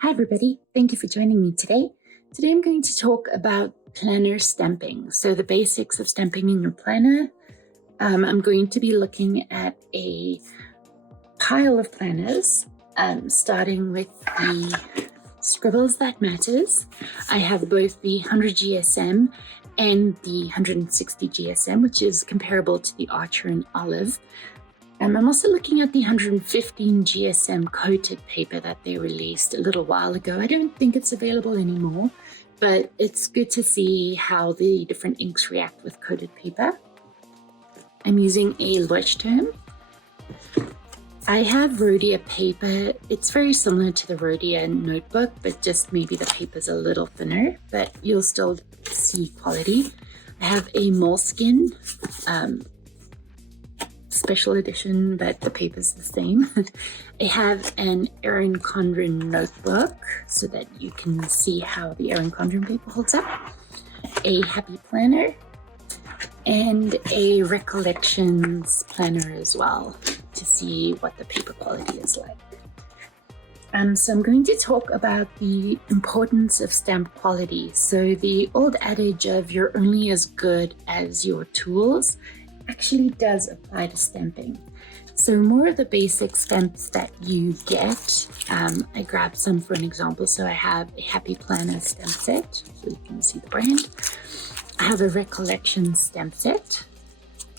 Hi everybody, thank you for joining me today. Today I'm going to talk about planner stamping. So the basics of stamping in your planner. I'm going to be looking at a pile of planners, starting with the Scribbles That Matters. I have both the 100 GSM and the 160 GSM, which is comparable to the Archer and Olive. I'm also looking at the 115 GSM coated paper that they released a little while ago. I don't think it's available anymore, but it's good to see how the different inks react with coated paper. I'm using a Leuchtturm. I have Rhodia paper. It's very similar to the Rhodia notebook, but just maybe the paper's a little thinner, but you'll still see quality. I have a Moleskine special edition, but the paper's the same. I have an Erin Condren notebook so that you can see how the Erin Condren paper holds up, a Happy Planner, and a Recollections planner as well to see what the paper quality is like. So I'm going to talk about the importance of stamp quality. So the old adage of you're only as good as your tools actually does apply to stamping. So more of the basic stamps that you get, I grabbed some for an example. So I have a Happy Planner stamp set, so you can see the brand. I have a Recollection stamp set,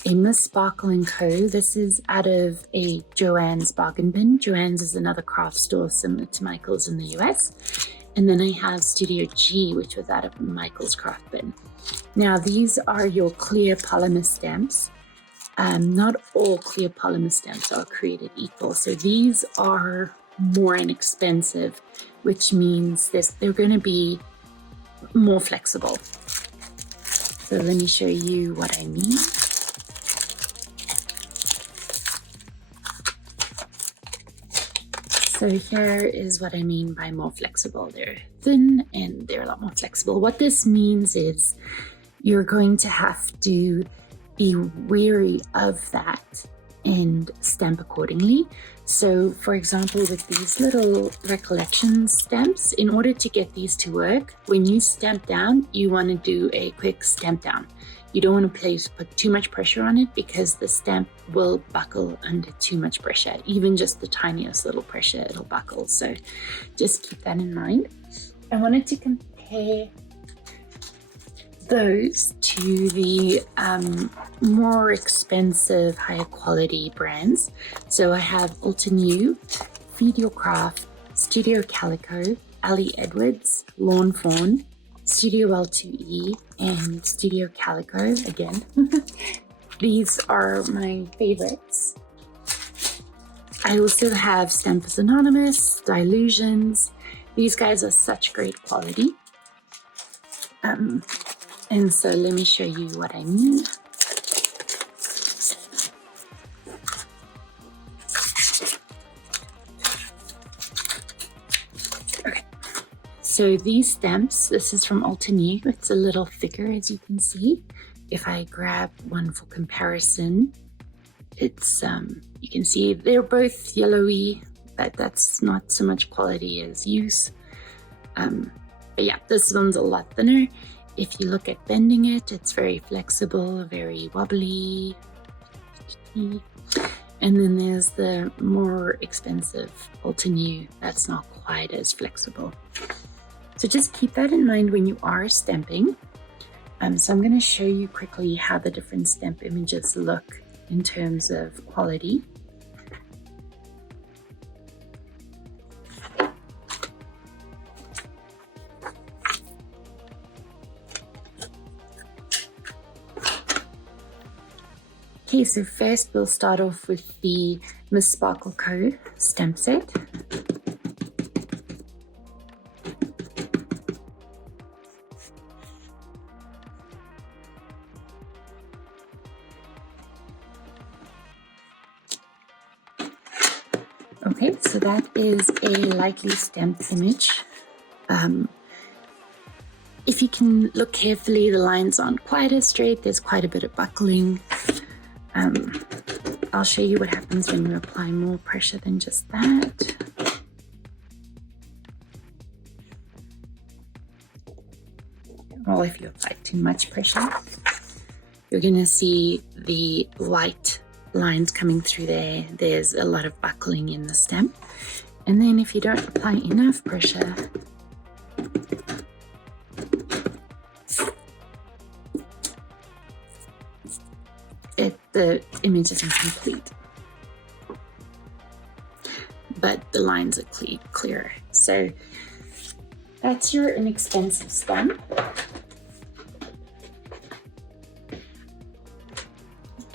a Miss Sparkle & Co. This is out of a Joann's bargain bin. Joann's is another craft store similar to Michael's in the US. And then I have Studio G, which was out of Michael's craft bin. Now these are your clear polymer stamps. Not all clear polymer stamps are created equal. So these are more inexpensive, which means they're going to be more flexible. So let me show you what I mean. So here is what I mean by more flexible. They're thin and they're a lot more flexible. What this means is you're going to have to be wary of that and stamp accordingly. So for example, with these little Recollection stamps, in order to get these to work, when you stamp down, you want to do a quick stamp down. You don't want to put too much pressure on it because the stamp will buckle under too much pressure. Even just the tiniest little pressure, it'll buckle. So just keep that in mind. I wanted to compare those to the more expensive, higher quality brands. So I have Altenew, Feed Your Craft, Studio Calico, Ali Edwards, Lawn Fawn, Studio L2E, and Studio Calico again. These are my favorites. I also have Stampers Anonymous, Dilutions. These guys are such great quality. And so let me show you what I mean. Okay, so these stamps, this is from Altenew. It's a little thicker, as you can see. If I grab one for comparison, it's you can see they're both yellowy, but that's not so much quality as use. But yeah, this one's a lot thinner. If you look at bending it, it's very flexible, very wobbly. And then there's the more expensive Altenew that's not quite as flexible. So just keep that in mind when you are stamping. So I'm going to show you quickly how the different stamp images look in terms of quality. Okay, so first we'll start off with the Miss Sparkle Co. stamp set. Okay, so that is a lightly stamped image. If you can look carefully, the lines aren't quite as straight. There's quite a bit of buckling. I'll show you what happens when you apply more pressure than just that. or if you apply too much pressure, you're going to see the white lines coming through there. There's a lot of buckling in the stem. And then if you don't apply enough pressure, the image isn't complete, but the lines are clearer. So that's your inexpensive stem.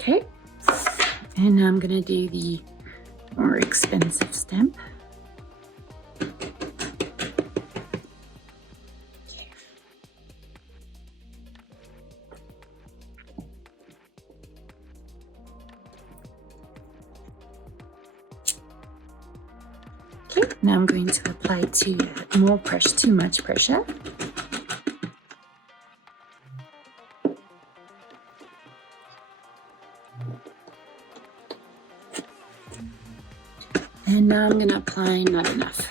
Okay, and now I'm going to do the more expensive stamp. Okay, now I'm going to apply too much pressure. And now I'm going to apply not enough.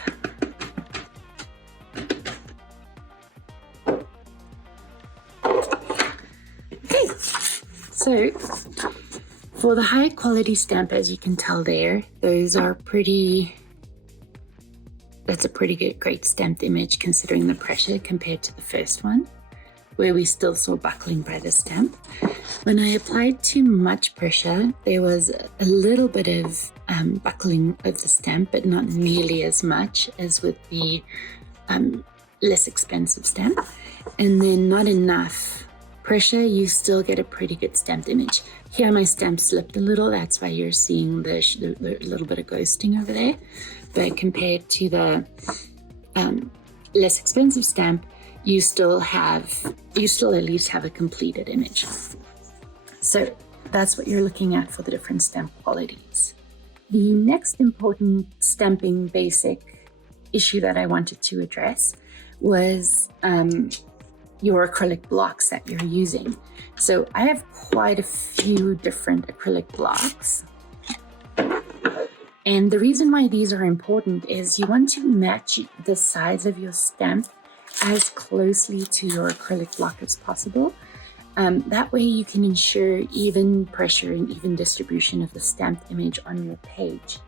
Okay, so for the high quality stamp, as you can tell there, those are that's a pretty great stamped image considering the pressure compared to the first one, where we still saw buckling by the stamp. When I applied too much pressure, there was a little bit of buckling of the stamp, but not nearly as much as with the less expensive stamp. And then not enough pressure, you still get a pretty good stamped image. Here my stamp slipped a little, that's why you're seeing the little bit of ghosting over there. But compared to the less expensive stamp, you still at least have a completed image. So that's what you're looking at for the different stamp qualities. The next important stamping basic issue that I wanted to address was your acrylic blocks that you're using. So I have quite a few different acrylic blocks. And the reason why these are important is you want to match the size of your stamp as closely to your acrylic block as possible. That way you can ensure even pressure and even distribution of the stamped image on your page.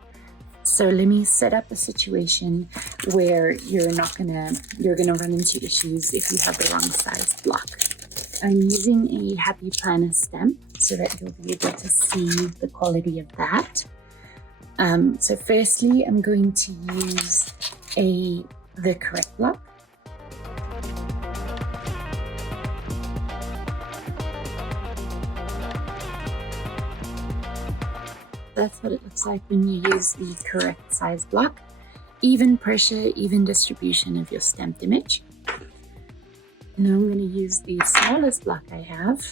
So let me set up a situation where you're gonna run into issues if you have the wrong size block. I'm using a Happy Planner stamp so that you'll be able to see the quality of that. So firstly, I'm going to use the correct block. That's what it looks like when you use the correct size block. Even pressure, even distribution of your stamped image. Now I'm going to use the smallest block I have,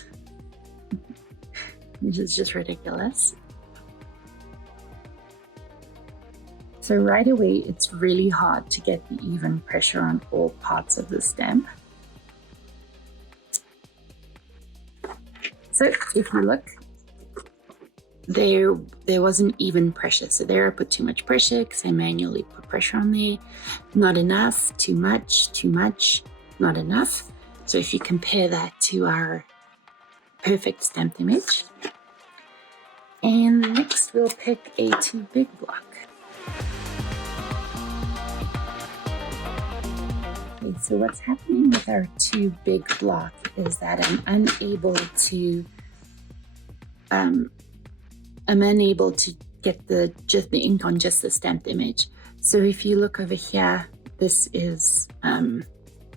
which is just ridiculous. So right away, it's really hard to get the even pressure on all parts of the stamp. So if you look, there wasn't even pressure. So there I put too much pressure because I manually put pressure on there. Not enough, too much, not enough. So if you compare that to our perfect stamped image. And next we'll pick a too big block. Okay, so what's happening with our too big block is that I'm unable to get just the ink on just the stamped image. So if you look over here, this is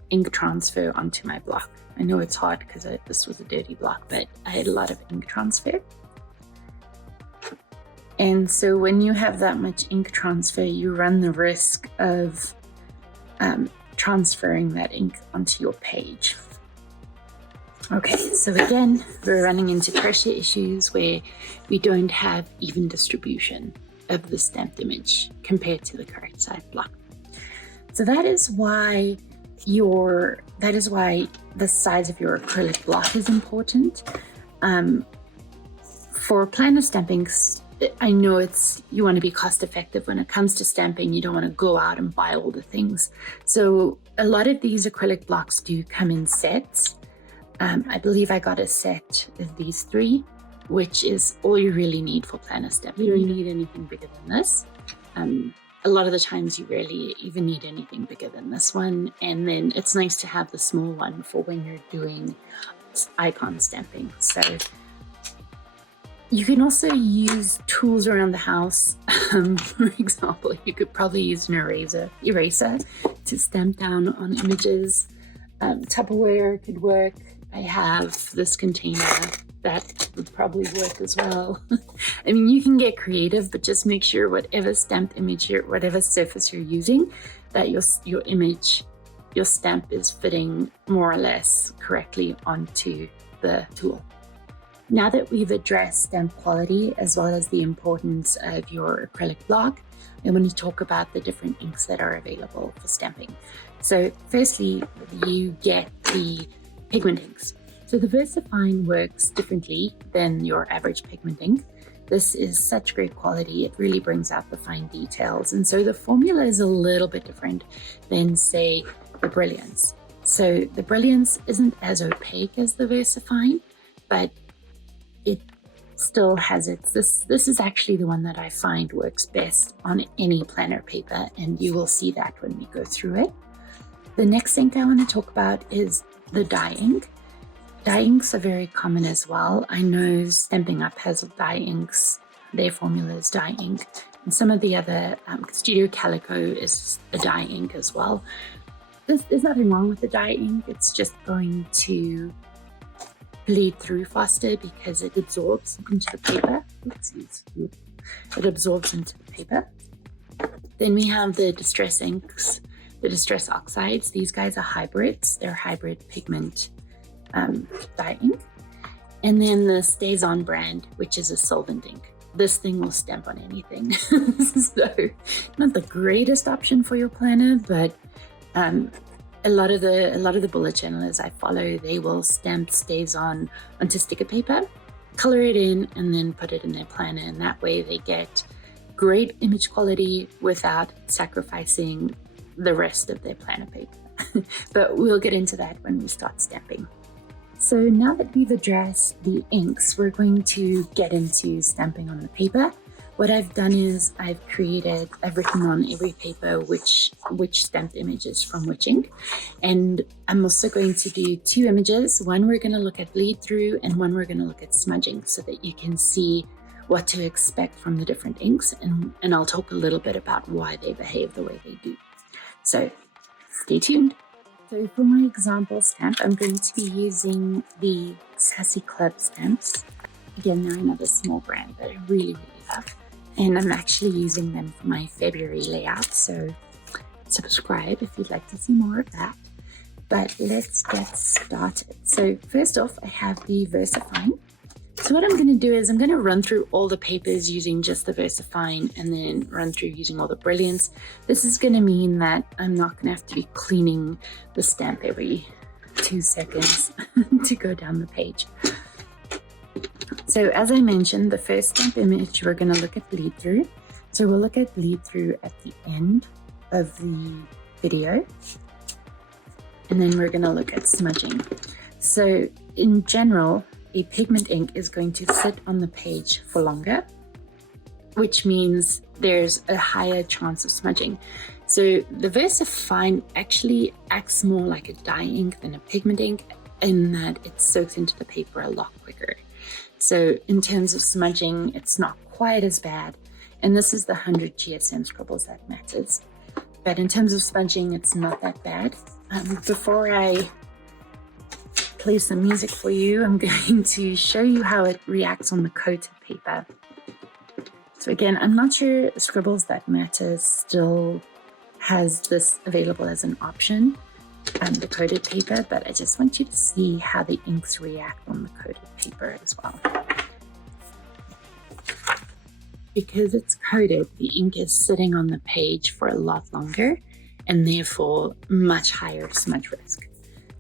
ink transfer onto my block. I know it's hard because this was a dirty block, but I had a lot of ink transfer. And so when you have that much ink transfer, you run the risk of transferring that ink onto your page. Okay, so again, we're running into pressure issues where we don't have even distribution of the stamped image compared to the correct size block. So that is why the size of your acrylic block is important. For planner stamping, I know you want to be cost effective when it comes to stamping. You don't want to go out and buy all the things. So A lot of these acrylic blocks do come in sets. I believe I got a set of these 3, which is all you really need for planner step. You don't need anything bigger than this. A lot of the times you rarely even need anything bigger than this one. And then it's nice to have the small one for when you're doing icon stamping. So you can also use tools around the house. For example, you could probably use an eraser to stamp down on images. Tupperware could work. I have this container that would probably work as well. I mean, you can get creative, but just make sure whatever stamped image, whatever surface you're using, that your stamp is fitting more or less correctly onto the tool. Now that we've addressed stamp quality as well as the importance of your acrylic block, I want to talk about the different inks that are available for stamping. So firstly, you get the pigment inks. So the Versafine works differently than your average pigment ink. This is such great quality, it really brings out the fine details. And so the formula is a little bit different than, say, the Brilliance. So the Brilliance isn't as opaque as the Versafine, but it still has its, this is actually the one that I find works best on any planner paper, and you will see that when we go through it. The next ink I want to talk about is the dye ink. Dye inks are very common as well. I know Stampin' Up has dye inks. Their formula is dye ink. And some of the other, Studio Calico is a dye ink as well. There's nothing wrong with the dye ink. It's just going to bleed through faster because it absorbs into the paper. It absorbs into the paper. Then we have the distress inks, the distress oxides. These guys are hybrids. They're hybrid pigment dye ink. And then the Stays On brand, which is a solvent ink. This thing will stamp on anything. So not the greatest option for your planner, but a lot of the bullet journalers I follow, they will stamp Stays On onto sticker paper, color it in, and then put it in their planner. And that way they get great image quality without sacrificing the rest of their planner paper. But we'll get into that when we start stamping. So now that we've addressed the inks, we're going to get into stamping on the paper. What I've done is I've written on every paper which stamped images from which ink. And I'm also going to do 2 images. One we're going to look at bleed through, and one we're going to look at smudging, so that you can see what to expect from the different inks. And I'll talk a little bit about why they behave the way they do. So stay tuned. So for my example stamp, I'm going to be using the Sassy Club stamps. Again, they're another small brand that I really, really love. And I'm actually using them for my February layout, so subscribe if you'd like to see more of that. But let's get started. So first off, I have the Versafine. So what I'm going to do is I'm going to run through all the papers using just the Versafine, and then run through using all the Brilliance. This is going to mean that I'm not going to have to be cleaning the stamp every 2 seconds to go down the page. So as I mentioned, the first stamp image, we're going to look at bleed through. So we'll look at bleed through at the end of the video. And then we're going to look at smudging. So in general, a pigment ink is going to sit on the page for longer, which means there's a higher chance of smudging. So the Versafine actually acts more like a dye ink than a pigment ink, in that it soaks into the paper a lot quicker. So in terms of smudging, it's not quite as bad. And this is the 100 GSM scribbles that matters. But in terms of smudging, it's not that bad. Before I play some music for you, I'm going to show you how it reacts on the coated paper. So again, I'm not sure Scribbles That Matter still has this available as an option, the coated paper, but I just want you to see how the inks react on the coated paper as well. Because it's coated, the ink is sitting on the page for a lot longer, and therefore much higher smudge risk.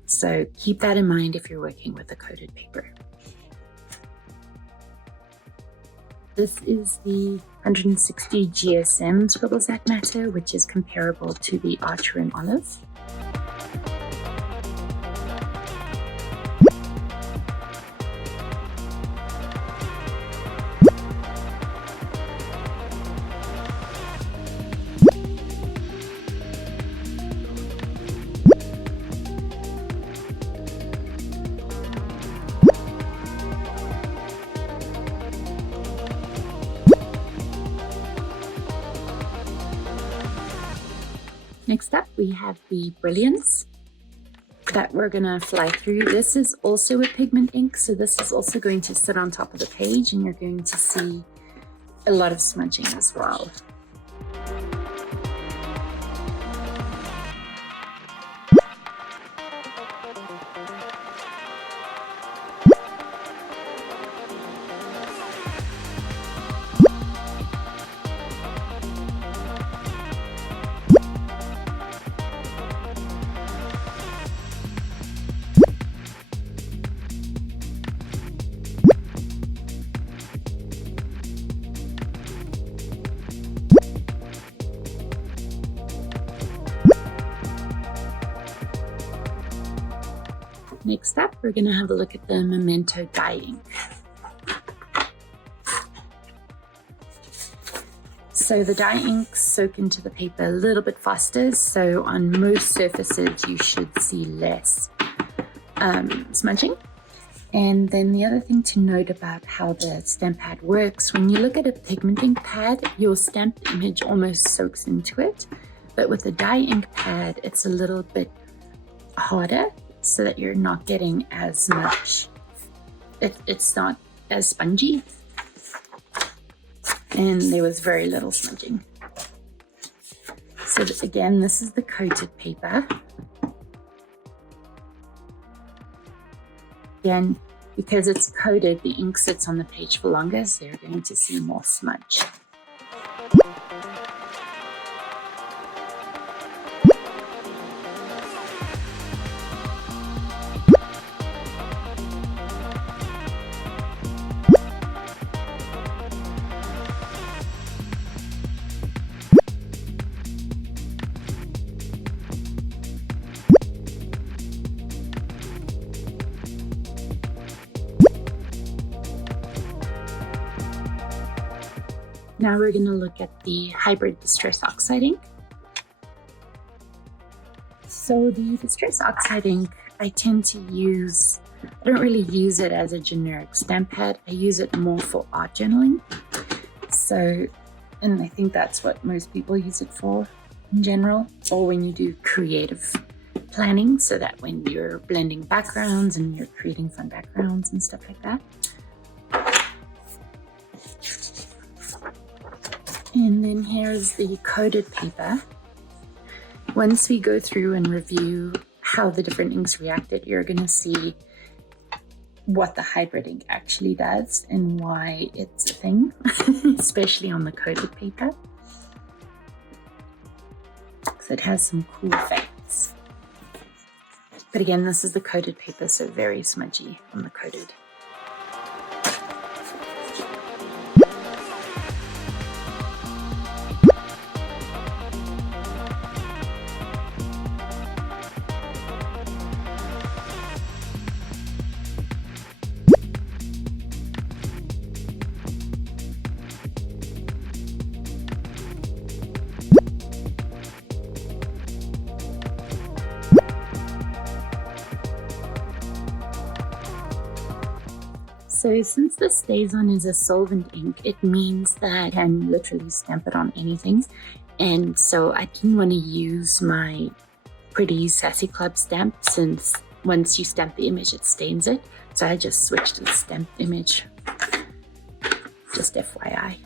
So keep that in mind if you're working with a coated paper. This is the 160 GSM Scribbles That Matter, which is comparable to the Archer and Olive. Next up, we have the Brilliance that we're gonna fly through. This is also a pigment ink, so this is also going to sit on top of the page, and you're going to see a lot of smudging as well. Next up, we're going to have a look at the Memento Dying. So the dye inks soak into the paper a little bit faster, so on most surfaces you should see less smudging. And then the other thing to note about how the stamp pad works, when you look at a pigment ink pad, your stamped image almost soaks into it. But with the dye ink pad, it's a little bit harder, so that you're not getting as much, it's not as spongy, and there was very little smudging. So again, this is the coated paper. Again, because it's coated, the ink sits on the page for longer, so you're going to see more smudge. Now we're going to look at the hybrid distress oxide ink. So the distress oxide ink, I tend to use, I don't really use it as a generic stamp pad. I use it more for art journaling. So, and I think that's what most people use it for in general, or when you do creative planning, so that when you're blending backgrounds and you're creating fun backgrounds and stuff like that. And then here's the coated paper. Once we go through and review how the different inks reacted, you're going to see what the hybrid ink actually does and why it's a thing, especially on the coated paper. So it has some cool effects. But again, this is the coated paper, so very smudgy on the coated. So since this stays on as a solvent ink, it means that I can literally stamp it on anything. And so I didn't want to use my pretty Sassy Club stamp, since once you stamp the image, it stains it. So I just switched to the stamped image. Just FYI.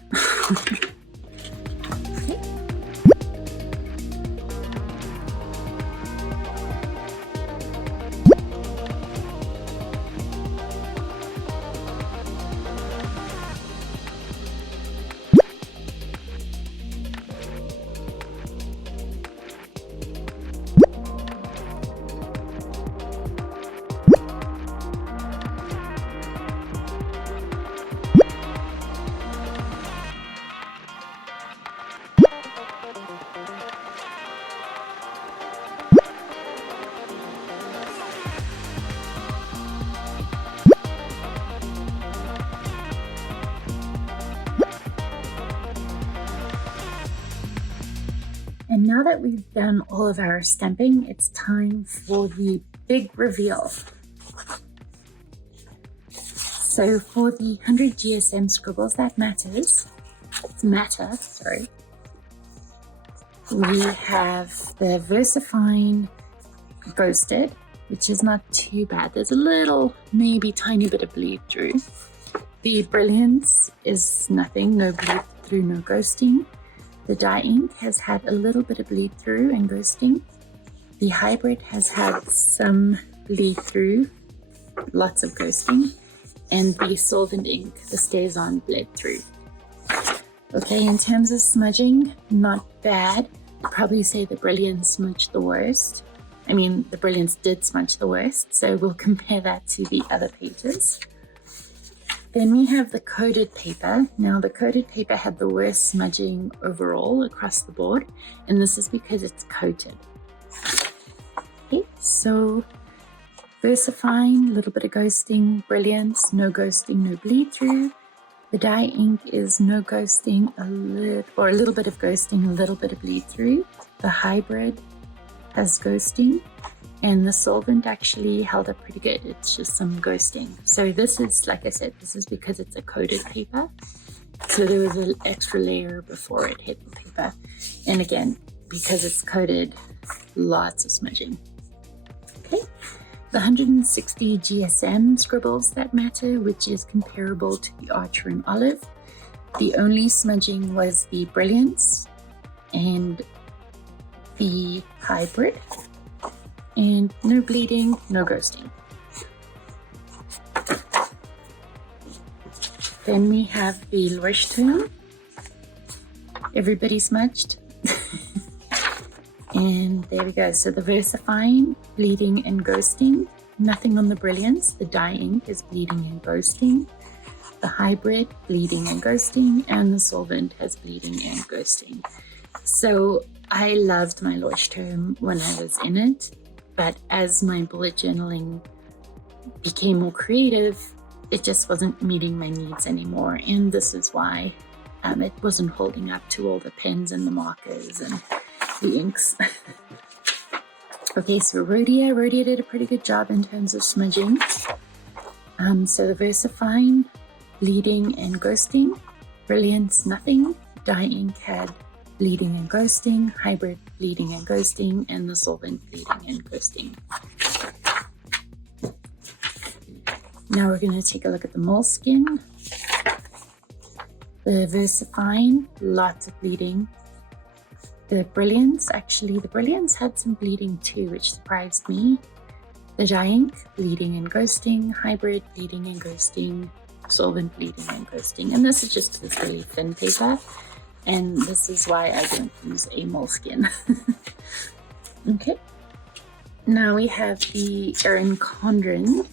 And now that we've done all of our stamping, it's time for the big reveal. So for the 100 GSM scribbles that matter, We have the Versafine Ghosted, which is not too bad. There's a little, maybe tiny bit of bleed through. The Brilliance is nothing, no bleed through, no ghosting. The dye ink has had a little bit of bleed through and ghosting. The Hybrid has had some bleed through, lots of ghosting. And the solvent ink, the stays on, bled through. Okay, in terms of smudging, not bad. I'd probably say the Brilliance smudged the worst. I mean, the Brilliance did smudge the worst, so we'll compare that to the other pages. Then we have the coated paper. Now, the coated paper had the worst smudging overall across the board, and this is because it's coated. Okay, so Versafine, a little bit of ghosting. Brilliance, no ghosting, no bleed through. The dye ink is no ghosting, a little bit of ghosting, a little bit of bleed through. The Hybrid has ghosting, and the solvent actually held up pretty good. It's just some ghosting. So this is, like I said, this is because it's a coated paper. So there was an extra layer before it hit the paper. And again, because it's coated, lots of smudging. Okay. The 160 GSM scribbles that matter, which is comparable to the Archer and Olive. The only smudging was the Brilliance and the Hybrid, and no bleeding, no ghosting. Then we have the Leuchtturm. Everybody smudged. And there we go. So the Versafine, bleeding and ghosting. Nothing on the Brilliance. The dye ink is bleeding and ghosting. The Hybrid, bleeding and ghosting. And the solvent has bleeding and ghosting. So I loved my Leuchtturm when I was in it. But as my bullet journaling became more creative, it just wasn't meeting my needs anymore. And this is why it wasn't holding up to all the pens and the markers and the inks. Okay, so Rhodia did a pretty good job in terms of smudging. So the Versafine, bleeding and ghosting. Brilliance, nothing. Dye ink had bleeding and ghosting. Hybrid, bleeding and ghosting. And the solvent, bleeding and ghosting. Now we're going to take a look at the moleskin. The Versafine, lots of bleeding. The Brilliance, the Brilliance had some bleeding too, which surprised me. The dye ink, bleeding and ghosting. Hybrid, bleeding and ghosting. Solvent, bleeding and ghosting. And this is just this really thin paper. And this is why I don't use a moleskin. Okay. Now we have the Erin Condren.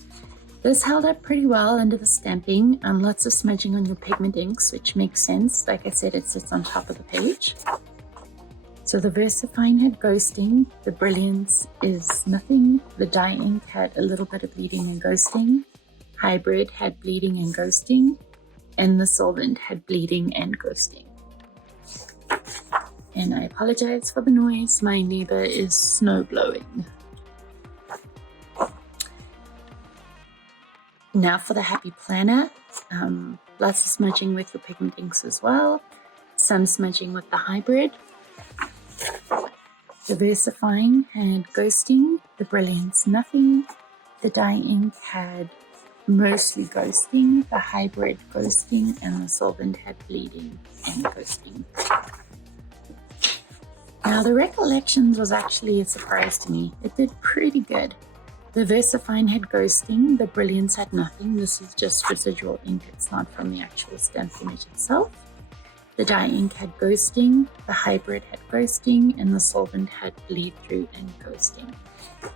This held up pretty well under the stamping. Lots of smudging on your pigment inks, which makes sense. Like I said, it sits on top of the page. So the Versafine had ghosting, the Brilliance is nothing, the dye ink had a little bit of bleeding and ghosting, Hybrid had bleeding and ghosting, and the solvent had bleeding and ghosting. And I apologize for the noise, my neighbor is snow blowing. Now for the Happy Planner, lots of smudging with your pigment inks as well, some smudging with the Hybrid. The Versafine had ghosting, the Brilliance nothing, the dye ink had mostly ghosting, the Hybrid ghosting, and the solvent had bleeding and ghosting. Now the Recollections was actually a surprise to me. It did pretty good. The Versafine had ghosting, the Brilliance had nothing. This is just residual ink, it's not from the actual stamp image itself. The dye ink had ghosting, the Hybrid had ghosting, and the solvent had bleed through and ghosting.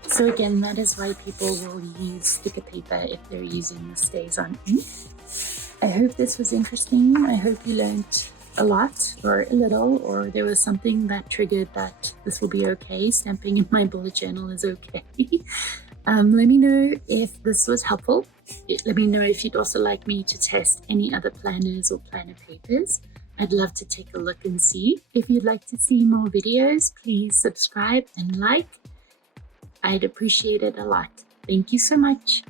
So again, that is why people will use sticker paper if they're using the stays on ink. I hope this was interesting. I hope you learned a lot or a little, or there was something that triggered that this will be okay. Stamping in my bullet journal is okay. Let me know if this was helpful. Let me know if you'd also like me to test any other planners or planner papers. I'd love to take a look and see. If you'd like to see more videos, please subscribe and like. I'd appreciate it a lot. Thank you so much.